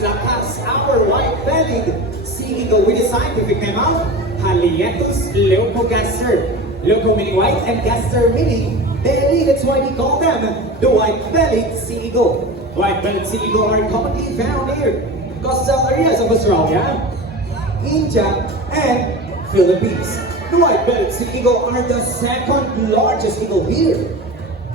lakas, our white-bellied sea eagle with a scientific name of Halianthus leucogaster. Leuco meaning white and gaster meaning belly. That's why we call them the white-bellied sea eagle. White-bellied sea eagle are commonly found here coastal areas of Australia, India, and Philippines. The white-bellied sea eagle are the second largest eagle here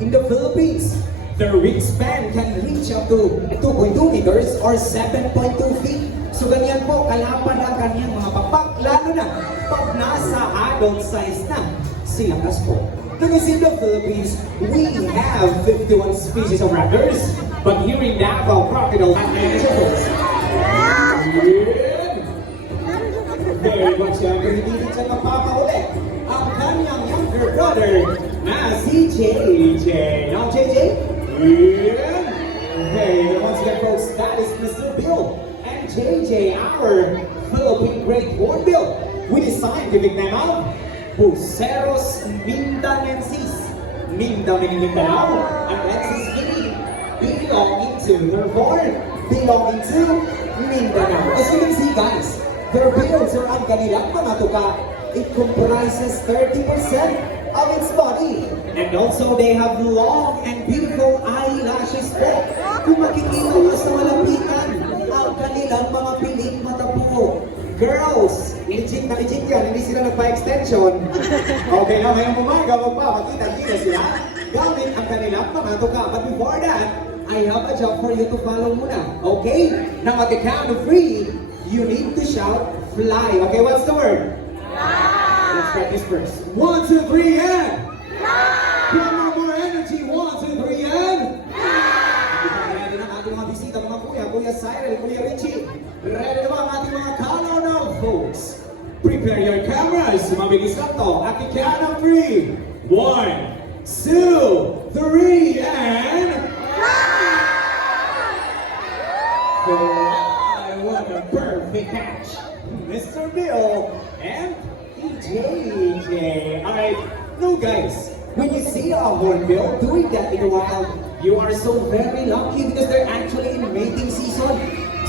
in the Philippines. Their wingspan can reach up to 2.2 meters or 7.2 feet. So ganyan po, kalapad ang kanyang mga papak, lalo na pag nasa adult size na sila po. Because in the Philippines, we have 51 species of raptors, but here in Davao, crocodile and antelopes. Very much hindi siya mapapahuli ang kanyang younger brother na si JJ. Now JJ? Hey, once again folks, that is Mr. Bill and JJ, our Philippine Great Hornbill with the scientific name of Buceros mindanensis. Minda meaning Mindanao, and ensis meaning belonging to, therefore belonging to Mindanao. As you can see guys, their bills or ang kanilang mga tuka, it comprises 30% of its body. And also they have long and beautiful eyelashes po. Kung makikita mo sa malapitan, ang kanilang mga piling mata po. Girls, legit na legit yan, hindi sila nagpa-extension. Okay na, ngayong umaga, magpapakita-kita sila gamit ang kanilang mga tuka. But before that, I have a job for you to follow muna. Okay? Now at the count of 3, you need to shout fly. Okay, what's the word? Fly. Let's practice first. 1, 2, 3, and fly. More energy. 1, 2, 3, and fly. Ready na ang ating mga bisita, mga kuya, Kuya Cyril, Kuya Richie. Ready na ba ang ating mga color now, folks? Prepare your cameras. Mabilis lang to. At the count of 3. 1, 2, 3, and fly. What a perfect catch, Mr. Bill and JJ. Alright, no guys, when you see a hornbill doing that in the wild, you are so very lucky because they're actually in mating season.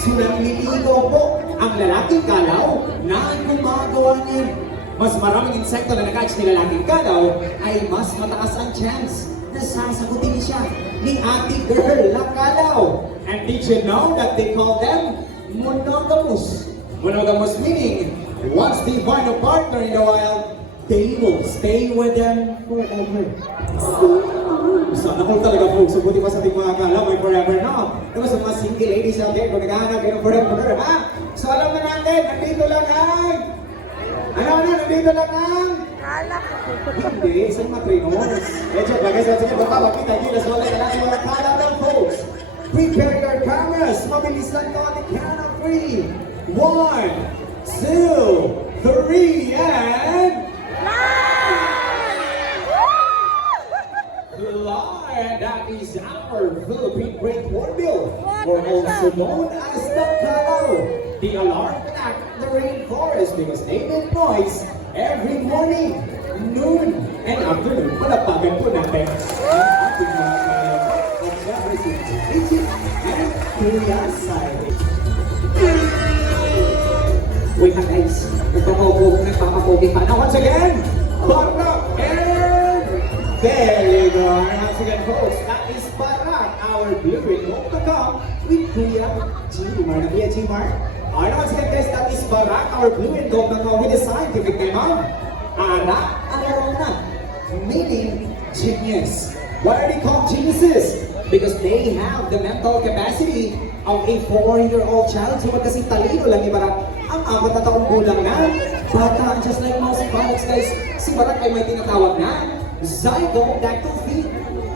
So nanliligaw po ang lalaking kalaw na ang gumagawa niyan. Mas maraming insekto na nakatch ni lalaking kalaw ay mas mataas ang chance na sasagutin siya ni ate girl na kalaw. And did you know that they call them monogamous? Monogamous meaning, once they find a partner in the wild, they will stay with them forever. Sana kung talaga folks, buti pa sa ating mga kalaw ay forever, no? Diba sa mga single ladies out there, kung naghahanap kayo ng forever, ha? So alam na natin, nandito lang ang... nandito lang ang... Hindi, sa mga trainers. Medyo, bagay sa sige, magpapakita, hindi na wala na natin mga kalaw, folks. Prepare your cameras. Mabilis lang ito at the count of 3. 1, 2, 3, and fly! That is our Philippine Great Hornbill, or also known as the Kalaw. The alarm clock in the rainforest because they make noise every morning, noon, and afternoon. Palapagan po natin ang ating mga and Kuya Cyril. Wait na guys, nagpapapogi pa. Now once again, Barak and there you go. And once again folks, that is Barak, our blue-ring hope to come with Kuya Jimar. Na Kuya Jimar? Alright, once again guys, that is Barak, our blue-ring hope to come with the scientific name of Anak Arona, meaning genius. Why are they called geniuses? Because they have the mental capacity of a 4-year-old child. So magkasing talino lang ni Barak. Ang 4 na taong gulang na bata, just like most products guys. Si Barak ay may tinatawag na zygodactyl feet.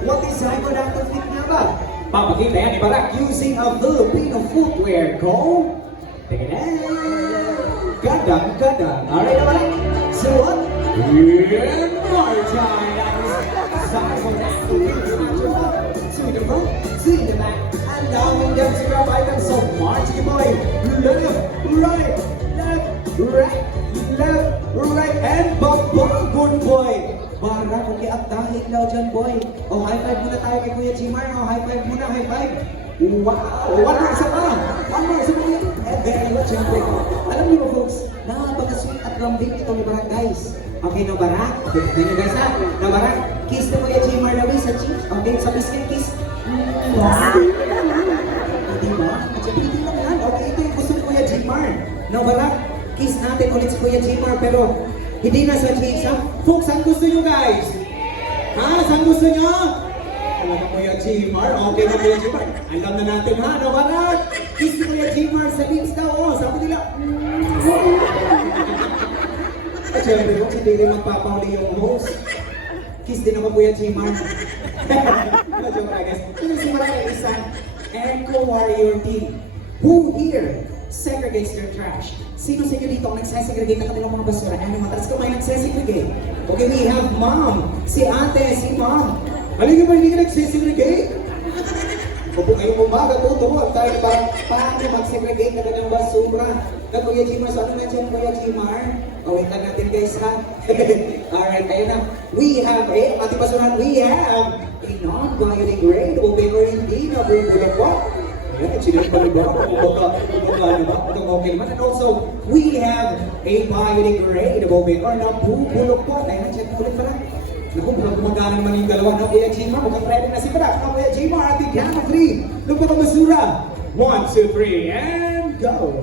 What is zygodactyl feet nga ba? Papakita yan ni Barak using a Filipino footwear called Gadang-gadang. Alright na Barak? So what? In my time, that is zygodactyl feet. To the front, to the back, and now we get to grab items of Marching Boy. Left, right, and babang good boy. Bara, okay, at dahil daw dyan boy. O high five muna tayo kay Kuya Jimar. O high five muna, high five. Wow! One more, isa pa! One more, isa pa yan! And then, syempre, alam niyo ba folks, napaka-sweet at lambing ito ni Barak, guys. Okay, Nabarak? Okay, na guys ha? Nabarak, kiss na Kuya Jmar Rawi sa cheeks. Okay, sa biscuit kiss. Diba? At syempre, hindi lang yan. Okay, ito yung gusto ni Kuya Jmar. Nabarak, kiss natin ulit si Kuya Jmar, pero hindi na sa cheeks ha? Folks, saan gusto nyo guys? Ha? Saan gusto nyo? Alam na Kuya Jmar, okay na Kuya Jmar. Alam na natin ha, Nabarak! Kiss ni Kuya Jmar sa lips daw, oh, sabi nila. At syempre kung hindi rin magpapahuli yung host, kiss din naman Kuya Jmar. Medyo mga guys. Ito si Maraya isang Eco Warrior team. Who here segregates their trash? Sino sa inyo dito ang nagsasegregate ng kanilang mga basura? Ano mga talas kamay nagsasegregate? Okay, we have mom. Si ate, si mom. Halika ba hindi ka nagsasegregate? Opo kayong umaga po, tuwag tayo paano mag-segregate na ng basura. Na Kuya Jmar, so ano na dyan Kuya Jmar? Wait lang natin guys ha. Alright, ayun na. We have pati basuran, we have a non-biodegradable paper, hindi na bubulok po. Ayan, chinig pa rin ba? Baka na ba? Itong okay naman. And also, we have a biodegradable paper na bubulok po. Ayun, check ulit pala. Naku, mukhang gumagana naman yung dalawa na Kuya Jmar. Mukhang ready na si Barak. Na Kuya Jmar at the count of 3. Lumpa ka basura. 1, 2, 3, and go!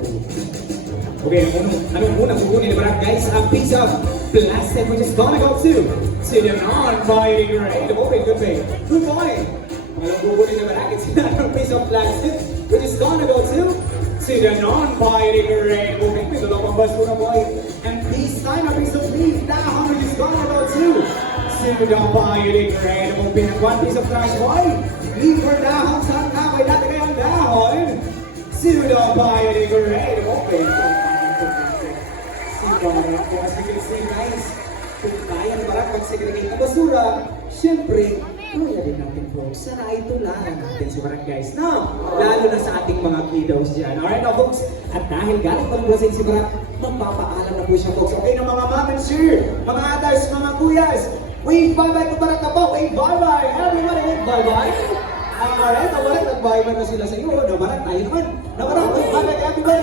Okay, anong unang kukunin ni Barak guys? A piece of plastic which is gonna go to the non-biodegradable paper. Good boy. Good boy. Anong kukunin ni Barak? It's another piece of plastic which is gonna go to the non-biodegradable paper. Dalawang basura boy. And this time a piece of leaf now which is gonna go to the biodegradable paper. One piece of trash boy. Leave for dahon. Saan ka? May natin kayang dahon. To the biodegradable paper. As you can see guys, kung kaya na Barak mag-segregate na basura, syempre, kaya din natin folks, sana ay tularan natin si Barak guys. Now, lalo na sa ating mga kiddos dyan. Alright now folks, at dahil galing pang-blessing si Barak, magpapaalam na po siya folks. Okay na mga mom and sir, mga atas, mga kuyas, wave bye-bye to Barak na po. Wave bye-bye, everybody wave bye-bye. Alright, Barak, nag-bye-bye na sila sa iyo. Barak, tayo naman. Barak, wave bye-bye everybody.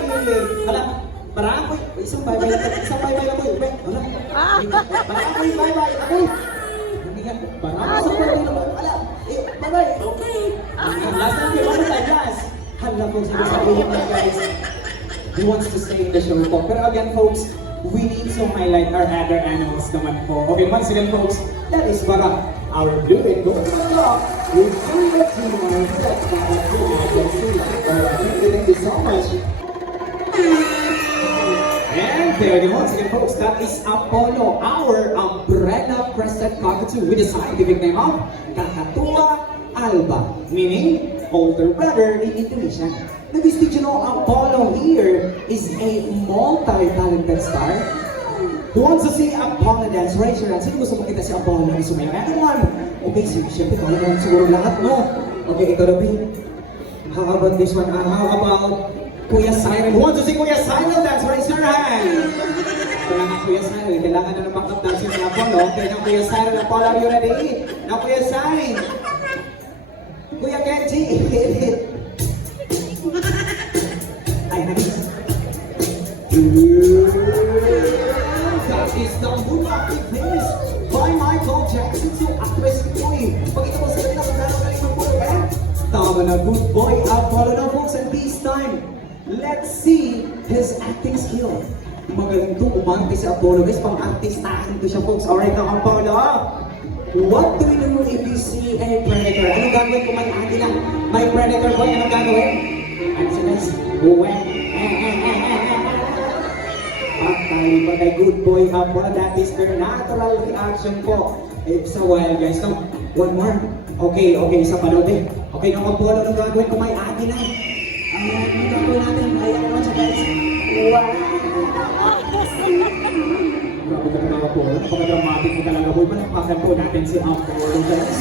Parang ako, isang bye-bye lang ko. Parang ako yung bye-bye. Ako. Parang ako sa bye-bye lang ko. Bye-bye. Okay. Last time kayo, last. Hala po sila sa iyo guys. He wants to stay in the show po. Pero again folks, we need to highlight our other animals naman po. Okay, once again folks, that is Barak. Our blue and gold rock with Kuya Jmar. Thank you so much. And there you once again folks, that is Apollo, our umbrella crested cockatoo with the scientific name of Kakatua alba, meaning older brother in Indonesian. Now did you know Apollo here is a multi-talented star? Who wants to see Apollo dance? Raise your hand. Sino gusto makita si Apollo na sumayaw? Everyone! Okay, siyempre kaya naman siguro lahat, no? Okay, ito Rabi. How about this one? How about Kuya Siren? Who wants to see Kuya Siren dance? Raise your hand! Kailangan Kuya Siren. Kailangan na ng backup dancing ni Apollo. Okay, now Kuya Siren. Apollo, are you ready? Now Kuya Siren. Kuya Kenji. Ay, nagis. That is the Moonwalking Famous by Michael Jackson. So, actress ko eh. Pagkita mo sa kanila kung gano'n galing mag-boy, eh? Tama na, good boy. Apollo na folks. And this time, let's see his acting skill. Magaling to, umarte si Apollo. Guys, pang-artistahin to siya folks. Alright now, Apollo. What do we do if we see a predator? Anong gagawin kung may ate lang? May predator boy, anong gagawin? Ano siya guys? Patay, good boy, Apollo. That is their natural reaction po. It's a while guys. So, one more. Okay, isa pa doon eh. Okay, nung Apollo, anong gagawin kung may ate lang? Anong gagawin natin? Ayan naman siya guys. Wow! Grabe ka talaga po. Napaka-dramatic mo talaga po. Manakpakan po natin si Apollo guys.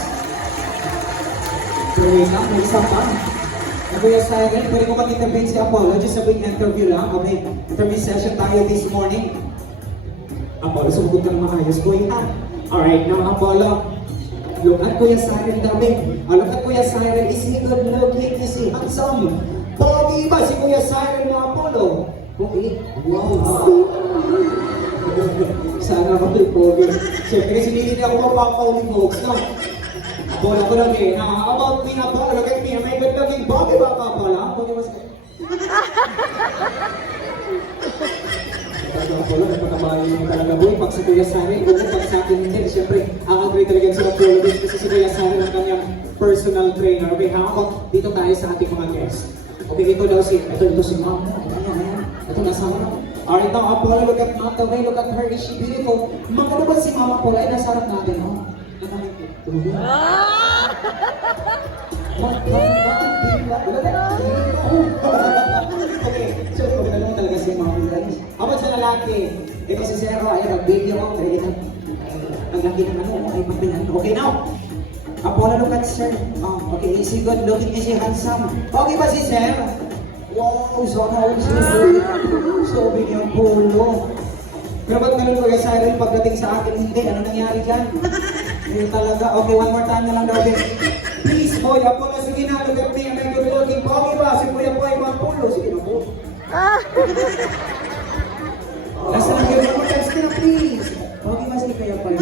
Pero may isa pa. Kuya Siren, pwede ko mag-intervene si Apollo. Just a quick interview lang. Okay, interview session tayo this morning. Apollo, sumugot ka ng maayos po yun. Alright, now Apollo, Look at Kuya Siren dami. Look at Kuya Siren. Is he good looking? Is he handsome? Pogi ba si Kuya Siren mga Apollo? Okay. Wow. Sana ako may pogi. Siyempre, sinili na ako mapapauling folks, no? Apollo ko lang eh. How about me, Apollo? Look at me. Am I good looking? Pogi ba ka, Apollo? Pogi ba siya? Apollo, nagpakabayan mo talaga, boy. Pag si Kuya Siren, pag sa akin hindi. Siyempre, ang agree talaga si Apollo kasi si Kuya Siren ang kanyang personal trainer. Okay, how about dito tayo sa ating mga guests? Okay, ito daw si, ito si Mom. Ayan. Ito nasa mo. Alright, now Apollo, look at Mom. The way, look at her. Is she beautiful? Magkano ba si Mama Apollo? Ay, nasa harap natin, no? Okay, so magandang talaga si Mom, guys. How about sa lalaki? Ito si Zero, ay nag-baby ako. Ang laki ng ano, ay pagbilan. Okay, now. Apollo, look at Sir. Okay, is he good looking? Is he handsome? Okay ba si Sir? Wow, so how is he? So big yung pulo. Pero ba't ganun Kuya Siren pagdating sa akin? Hindi, ano nangyari dyan? Hindi talaga. Okay, one more time na lang daw, babe. Please, boy, Apollo, sige na, look at me. Am I good looking? Okay ba? Si Kuya Boy, mga pulo. Sige na po. Nasa lang yun, one more time. Sige na, please. Okay ba si Kuya Boy?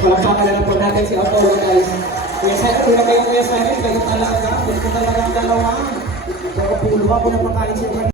Palakpakan na lang po natin si Apollo, guys. Kuya Siren, kung na kayo Kuya Siren, kayo talaga ang dalawa. Pero pulo ako na pakain siya.